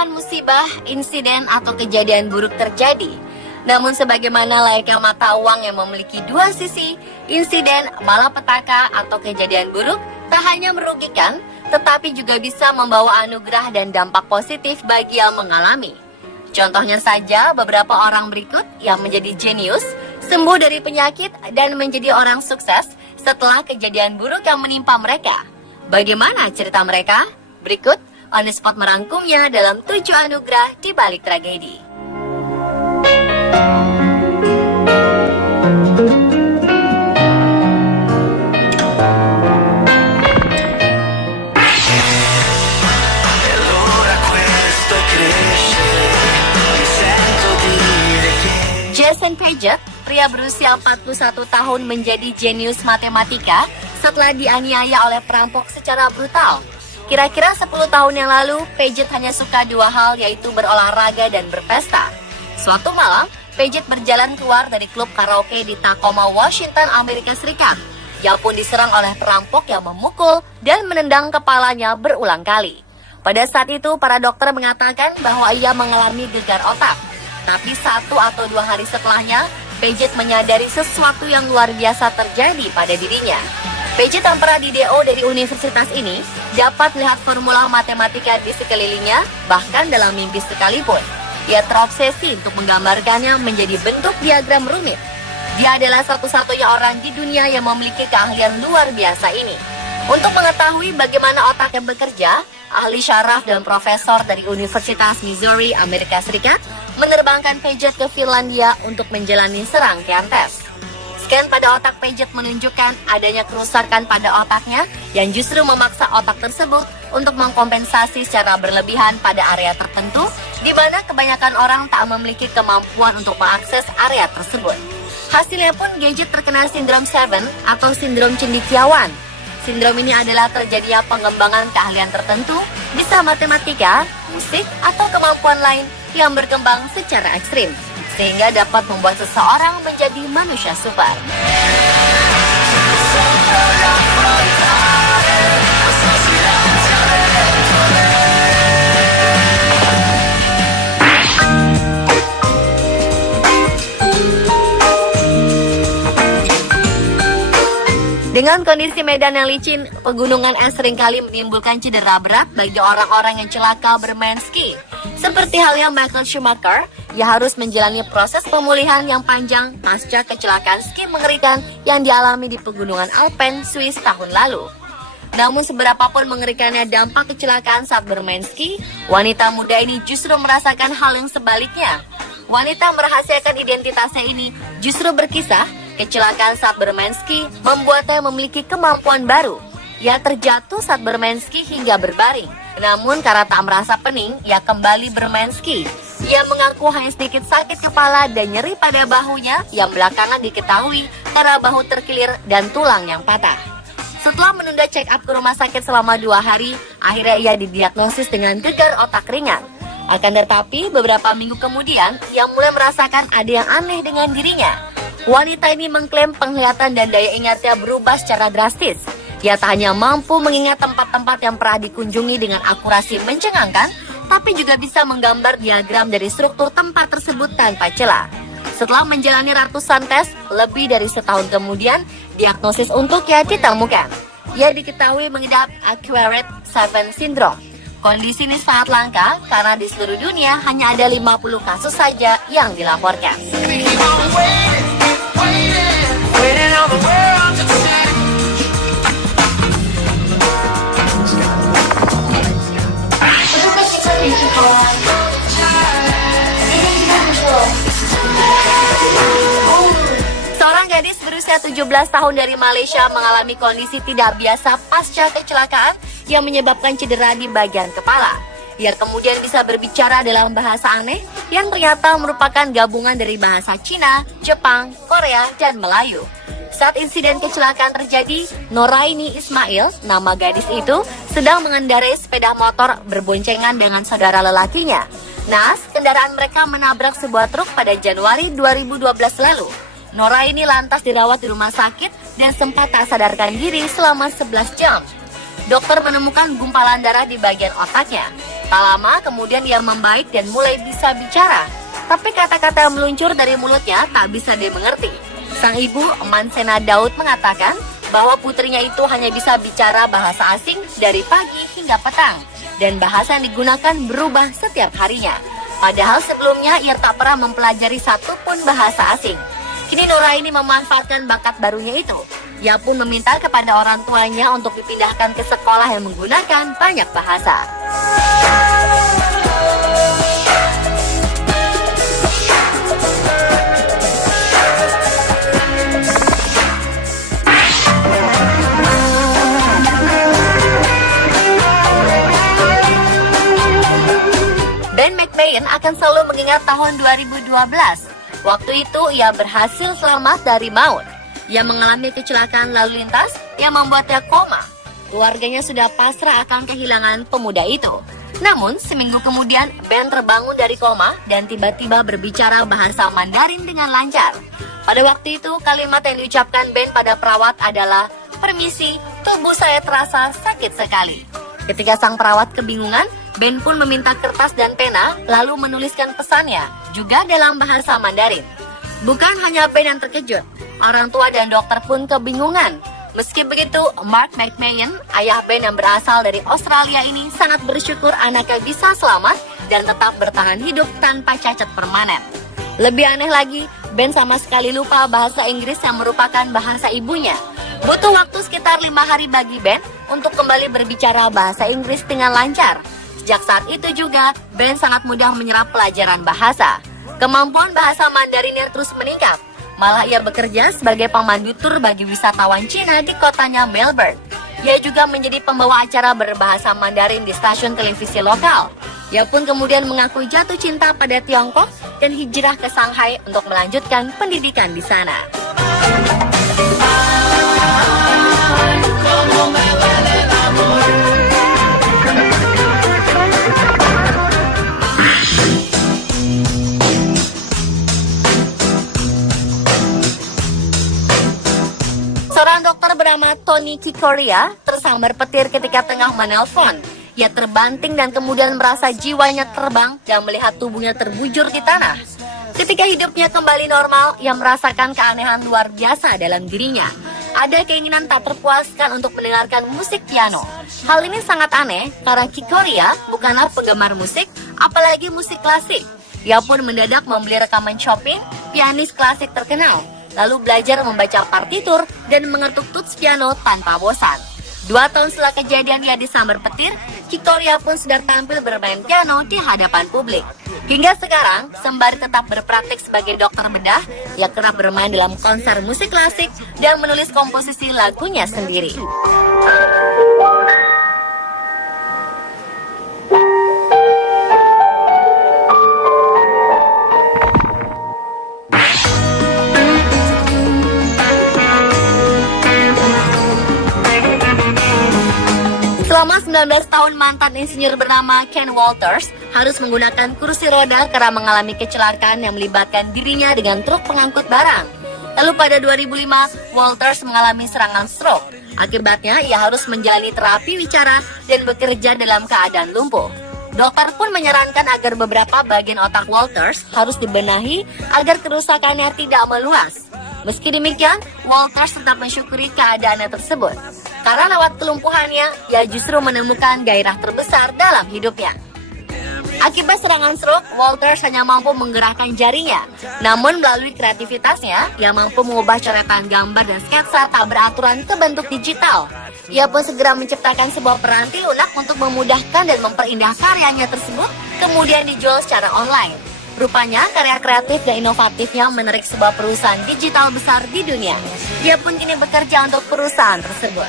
kapan musibah, insiden, atau kejadian buruk terjadi. Namun sebagaimana layaknya mata uang yang memiliki dua sisi, insiden, malapetaka, atau kejadian buruk tak hanya merugikan, tetapi juga bisa membawa anugerah dan dampak positif bagi yang mengalami. Contohnya saja beberapa orang berikut yang menjadi jenius, sembuh dari penyakit, dan menjadi orang sukses setelah kejadian buruk yang menimpa mereka. Bagaimana cerita mereka? Berikut On The Spot merangkumnya dalam 7 anugerah di balik tragedi. Jason Paget, pria berusia 41 tahun menjadi jenius matematika setelah dianiaya oleh perampok secara brutal. Kira-kira 10 tahun yang lalu, Paget hanya suka dua hal, yaitu berolahraga dan berpesta. Suatu malam, Paget berjalan keluar dari klub karaoke di Tacoma, Washington, Amerika Serikat. Ia pun diserang oleh perampok yang memukul dan menendang kepalanya berulang kali. Pada saat itu, para dokter mengatakan bahwa ia mengalami gegar otak. Tapi 1 atau 2 hari setelahnya, Paget menyadari sesuatu yang luar biasa terjadi pada dirinya. Paget yang pernah di DO dari universitas ini dapat melihat formula matematika di sekelilingnya, bahkan dalam mimpi sekalipun. Ia terobsesi untuk menggambarkannya menjadi bentuk diagram rumit. Dia adalah satu-satunya orang di dunia yang memiliki keahlian luar biasa ini. Untuk mengetahui bagaimana otaknya bekerja, ahli syaraf dan profesor dari Universitas Missouri, Amerika Serikat, menerbangkan Paget ke Finlandia untuk menjalani serangkaian tes. Scan pada otak Paget menunjukkan adanya kerusakan pada otaknya yang justru memaksa otak tersebut untuk mengkompensasi secara berlebihan pada area tertentu, di mana kebanyakan orang tak memiliki kemampuan untuk mengakses area tersebut. Hasilnya pun Paget terkena sindrom 7 atau sindrom cendekiawan. Sindrom ini adalah terjadinya pengembangan keahlian tertentu, bisa matematika, musik, atau kemampuan lain yang berkembang secara ekstrim, sehingga dapat membuat seseorang menjadi manusia super. Dengan kondisi medan yang licin, pegunungan es seringkali menimbulkan cedera berat bagi orang-orang yang celaka bermain ski. Seperti halnya Michael Schumacher, ia harus menjalani proses pemulihan yang panjang pasca kecelakaan ski mengerikan yang dialami di pegunungan Alpen, Swiss tahun lalu. Namun seberapapun mengerikannya dampak kecelakaan saat bermain ski, wanita muda ini justru merasakan hal yang sebaliknya. Wanita merahasiakan identitasnya ini justru berkisah, kecelakaan saat bermain ski membuatnya memiliki kemampuan baru. Ia terjatuh saat bermain ski hingga berbaring. Namun karena tak merasa pening, ia kembali bermain ski. Ia mengaku hanya sedikit sakit kepala dan nyeri pada bahunya yang belakangan diketahui karena bahu terkilir dan tulang yang patah. Setelah menunda check up ke rumah sakit selama 2 hari, akhirnya ia didiagnosis dengan gegar otak ringan. Akan tetapi beberapa minggu kemudian, ia mulai merasakan ada yang aneh dengan dirinya. Wanita ini mengklaim penglihatan dan daya ingatnya berubah secara drastis. Ia tak hanya mampu mengingat tempat-tempat yang pernah dikunjungi dengan akurasi mencengangkan, tapi juga bisa menggambar diagram dari struktur tempat tersebut tanpa celah. Setelah menjalani ratusan tes, lebih dari setahun kemudian, diagnosis untuknya ditemukan. Ia diketahui mengidap Acquired 7 Syndrome. Kondisi ini sangat langka karena di seluruh dunia hanya ada 50 kasus saja yang dilaporkan. Seorang gadis berusia 17 tahun dari Malaysia mengalami kondisi tidak biasa pasca kecelakaan yang menyebabkan cedera di bagian kepala. Ia kemudian bisa berbicara dalam bahasa aneh yang ternyata merupakan gabungan dari bahasa Cina, Jepang, Korea, dan Melayu. Saat insiden kecelakaan terjadi, Noraini Ismail, nama gadis itu, sedang mengendarai sepeda motor berboncengan dengan saudara lelakinya. Naas, kendaraan mereka menabrak sebuah truk pada Januari 2012 lalu. Noraini lantas dirawat di rumah sakit dan sempat tak sadarkan diri selama 11 jam. Dokter menemukan gumpalan darah di bagian otaknya. Tak lama kemudian ia membaik dan mulai bisa bicara. Tapi kata-kata yang meluncur dari mulutnya tak bisa dimengerti. Sang ibu, Mansena Daud, mengatakan bahwa putrinya itu hanya bisa bicara bahasa asing dari pagi hingga petang. Dan bahasa yang digunakan berubah setiap harinya. Padahal sebelumnya ia tak pernah mempelajari satupun bahasa asing. Kini Nuraini memanfaatkan bakat barunya itu. Ia pun meminta kepada orang tuanya untuk dipindahkan ke sekolah yang menggunakan banyak bahasa. Ben McMahon akan selalu mengingat tahun 2012. Waktu itu ia berhasil selamat dari maut. Ia mengalami kecelakaan lalu lintas yang membuatnya koma. Keluarganya sudah pasrah akan kehilangan pemuda itu. Namun seminggu kemudian Ben terbangun dari koma dan tiba-tiba berbicara bahasa Mandarin dengan lancar. Pada waktu itu kalimat yang diucapkan Ben pada perawat adalah, "Permisi, tubuh saya terasa sakit sekali." Ketika sang perawat kebingungan, Ben pun meminta kertas dan pena lalu menuliskan pesannya juga dalam bahasa Mandarin. Bukan hanya Ben yang terkejut, orang tua dan dokter pun kebingungan. Meski begitu, Mark McMahon, ayah Ben yang berasal dari Australia ini sangat bersyukur anaknya bisa selamat dan tetap bertahan hidup tanpa cacat permanen. Lebih aneh lagi, Ben sama sekali lupa bahasa Inggris yang merupakan bahasa ibunya. Butuh waktu sekitar 5 hari bagi Ben untuk kembali berbicara bahasa Inggris dengan lancar. Sejak saat itu juga, Ben sangat mudah menyerap pelajaran bahasa. Kemampuan bahasa Mandarinnya terus meningkat. Malah ia bekerja sebagai pemandu tur bagi wisatawan Cina di kotanya Melbourne. Ia juga menjadi pembawa acara berbahasa Mandarin di stasiun televisi lokal. Ia pun kemudian mengaku jatuh cinta pada Tiongkok dan hijrah ke Shanghai untuk melanjutkan pendidikan di sana. Seorang dokter bernama Tony Kikoria tersambar petir ketika tengah menelpon. Ia terbanting dan kemudian merasa jiwanya terbang dan melihat tubuhnya terbujur di tanah. Ketika hidupnya kembali normal, ia merasakan keanehan luar biasa dalam dirinya. Ada keinginan tak terpuaskan untuk mendengarkan musik piano. Hal ini sangat aneh karena Kikoria bukanlah penggemar musik, apalagi musik klasik. Ia pun mendadak membeli rekaman Chopin, pianis klasik terkenal. Lalu belajar membaca partitur dan mengetuk tuts piano tanpa bosan. 2 tahun setelah kejadian ia disambar petir, Kikoria pun sudah tampil bermain piano di hadapan publik. Hingga sekarang, sembari tetap berpraktik sebagai dokter bedah, ia kerap bermain dalam konser musik klasik dan menulis komposisi lagunya sendiri. Selama 19 tahun mantan insinyur bernama Ken Walters harus menggunakan kursi roda karena mengalami kecelakaan yang melibatkan dirinya dengan truk pengangkut barang. Lalu pada 2005, Walters mengalami serangan stroke. Akibatnya ia harus menjalani terapi bicara dan bekerja dalam keadaan lumpuh. Dokter pun menyarankan agar beberapa bagian otak Walters harus dibenahi agar kerusakannya tidak meluas. Meski demikian, Walters tetap mensyukuri keadaannya tersebut. Karena lewat kelumpuhannya, ia justru menemukan gairah terbesar dalam hidupnya. Akibat serangan stroke, Walters hanya mampu menggerakkan jarinya. Namun melalui kreativitasnya, ia mampu mengubah coretan gambar dan sketsa tak beraturan ke bentuk digital. Ia pun segera menciptakan sebuah peranti lunak untuk memudahkan dan memperindah karyanya tersebut, kemudian dijual secara online. Rupanya, karya kreatif dan inovatifnya menarik sebuah perusahaan digital besar di dunia. Dia pun kini bekerja untuk perusahaan tersebut.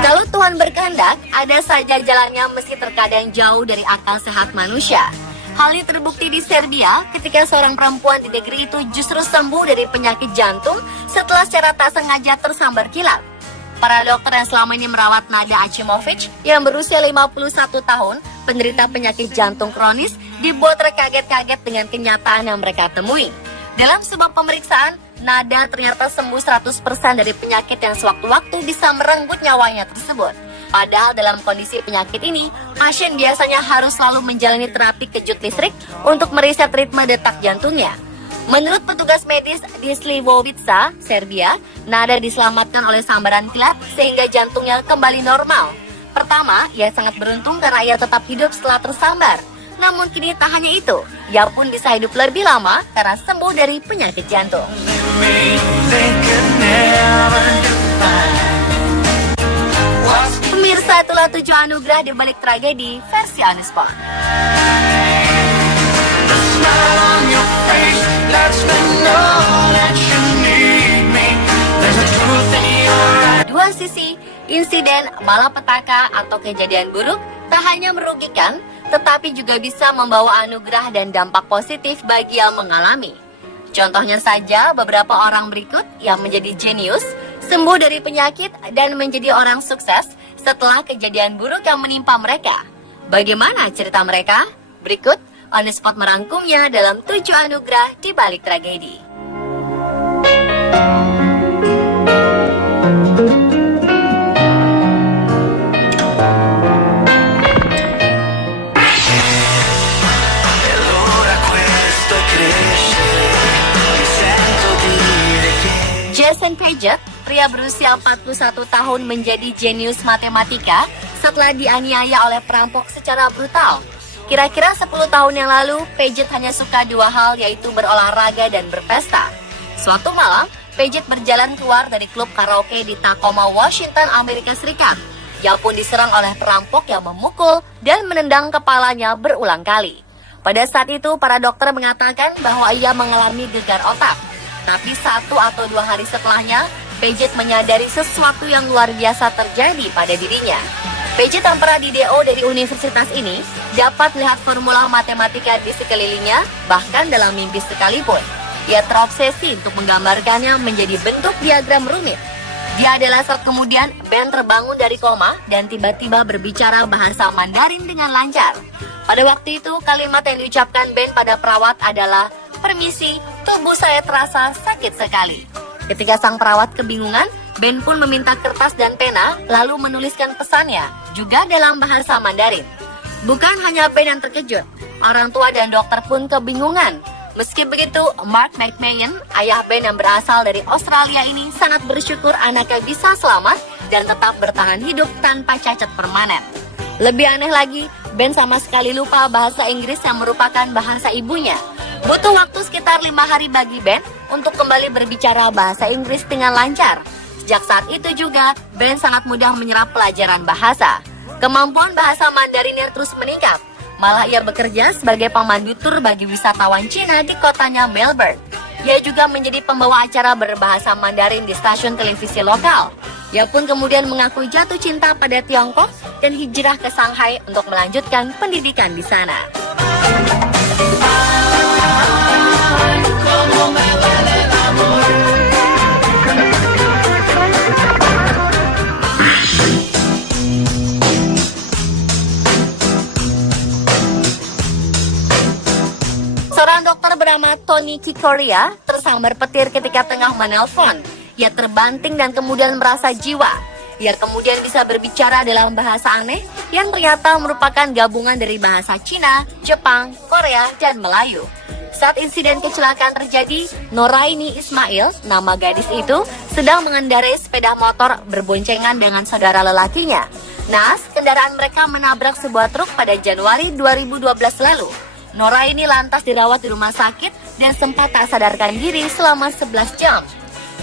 Kalau Tuhan berkehendak, ada saja jalannya meski terkadang jauh dari akal sehat manusia. Hal ini terbukti di Serbia ketika seorang perempuan di negeri itu justru sembuh dari penyakit jantung setelah secara tak sengaja tersambar kilat. Para dokter yang selama ini merawat Nada Achimovic yang berusia 51 tahun, penderita penyakit jantung kronis, dibuat terkaget-kaget dengan kenyataan yang mereka temui. Dalam sebuah pemeriksaan, Nada ternyata sembuh 100% dari penyakit yang sewaktu-waktu bisa merenggut nyawanya tersebut. Padahal dalam kondisi penyakit ini, pasien biasanya harus selalu menjalani terapi kejut listrik untuk mereset ritme detak jantungnya. Menurut petugas medis di Slivovica, Serbia, Nada diselamatkan oleh sambaran kilat sehingga jantungnya kembali normal. Pertama, ia sangat beruntung karena ia tetap hidup setelah tersambar. Namun kini tak hanya itu, ia pun bisa hidup lebih lama karena sembuh dari penyakit jantung. Pemirsa, itulah 7 anugerah di balik tragedi versi Unspot. Dua sisi, insiden malapetaka atau kejadian buruk tak hanya merugikan, tetapi juga bisa membawa anugerah dan dampak positif bagi yang mengalami. Contohnya saja beberapa orang berikut yang menjadi jenius, sembuh dari penyakit dan menjadi orang sukses setelah kejadian buruk yang menimpa mereka. Bagaimana cerita mereka? Berikut Unspot merangkumnya dalam 7 anugerah di balik tragedi. Jason Paget, pria berusia 41 tahun menjadi jenius matematika setelah dianiaya oleh perampok secara brutal. Kira-kira 10 tahun yang lalu, Paget hanya suka 2 hal, yaitu berolahraga dan berpesta. Suatu malam, Paget berjalan keluar dari klub karaoke di Tacoma, Washington, Amerika Serikat. Ia pun diserang oleh perampok yang memukul dan menendang kepalanya berulang kali. Pada saat itu, para dokter mengatakan bahwa ia mengalami gegar otak. Tapi 1 atau 2 hari setelahnya, Paget menyadari sesuatu yang luar biasa terjadi pada dirinya. Paget yang pernah di DO dari universitas ini dapat melihat formula matematika di sekelilingnya, bahkan dalam mimpi sekalipun. Ia terobsesi untuk menggambarkannya menjadi bentuk diagram rumit. Dia adalah saat kemudian Ben terbangun dari koma dan tiba-tiba berbicara bahasa Mandarin dengan lancar. Pada waktu itu, kalimat yang diucapkan Ben pada perawat adalah, "Permisi, tubuh saya terasa sakit sekali." Ketika sang perawat kebingungan, Ben pun meminta kertas dan pena, lalu menuliskan pesannya, juga dalam bahasa Mandarin. Bukan hanya Ben yang terkejut, orang tua dan dokter pun kebingungan. Meski begitu, Mark McMahon, ayah Ben yang berasal dari Australia ini, sangat bersyukur anaknya bisa selamat dan tetap bertahan hidup tanpa cacat permanen. Lebih aneh lagi, Ben sama sekali lupa bahasa Inggris yang merupakan bahasa ibunya. Butuh waktu sekitar 5 hari bagi Ben untuk kembali berbicara bahasa Inggris dengan lancar. Sejak saat itu juga, Ben sangat mudah menyerap pelajaran bahasa. Kemampuan bahasa Mandarinnya terus meningkat. Malah ia bekerja sebagai pemandu tur bagi wisatawan Cina di kotanya Melbourne. Ia juga menjadi pembawa acara berbahasa Mandarin di stasiun televisi lokal. Ia pun kemudian mengaku jatuh cinta pada Tiongkok dan hijrah ke Shanghai untuk melanjutkan pendidikan di sana. Seorang dokter bernama Tony Kikoria tersambar petir ketika tengah menelpon. Ia terbanting dan kemudian merasa jiwa. Ia kemudian bisa berbicara dalam bahasa aneh yang ternyata merupakan gabungan dari bahasa Cina, Jepang, Korea, dan Melayu. Saat insiden kecelakaan terjadi, Noraini Ismail, nama gadis itu, sedang mengendarai sepeda motor berboncengan dengan saudara lelakinya. Naas, kendaraan mereka menabrak sebuah truk pada Januari 2012 lalu. Noraini lantas dirawat di rumah sakit dan sempat tak sadarkan diri selama 11 jam.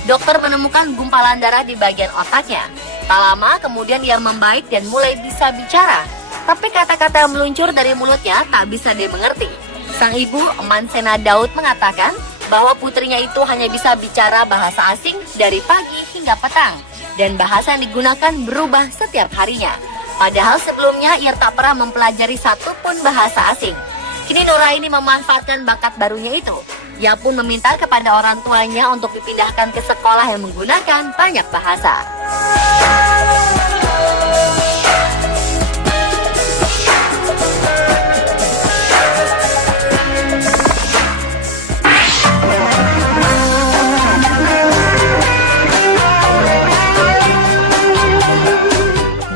Dokter menemukan gumpalan darah di bagian otaknya. Tak lama kemudian ia membaik dan mulai bisa bicara. Tapi kata-kata yang meluncur dari mulutnya tak bisa dimengerti. Sang ibu, Mansena Daud, mengatakan bahwa putrinya itu hanya bisa bicara bahasa asing dari pagi hingga petang. Dan bahasa yang digunakan berubah setiap harinya. Padahal sebelumnya ia tak pernah mempelajari satupun bahasa asing. Kini Noraini memanfaatkan bakat barunya itu. Ia pun meminta kepada orang tuanya untuk dipindahkan ke sekolah yang menggunakan banyak bahasa.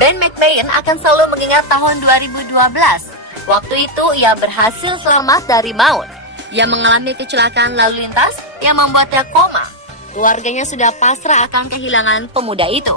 Ben McMahon akan selalu mengingat tahun 2012. Waktu itu ia berhasil selamat dari maut. Ia mengalami kecelakaan lalu lintas yang membuatnya koma. Keluarganya sudah pasrah akan kehilangan pemuda itu.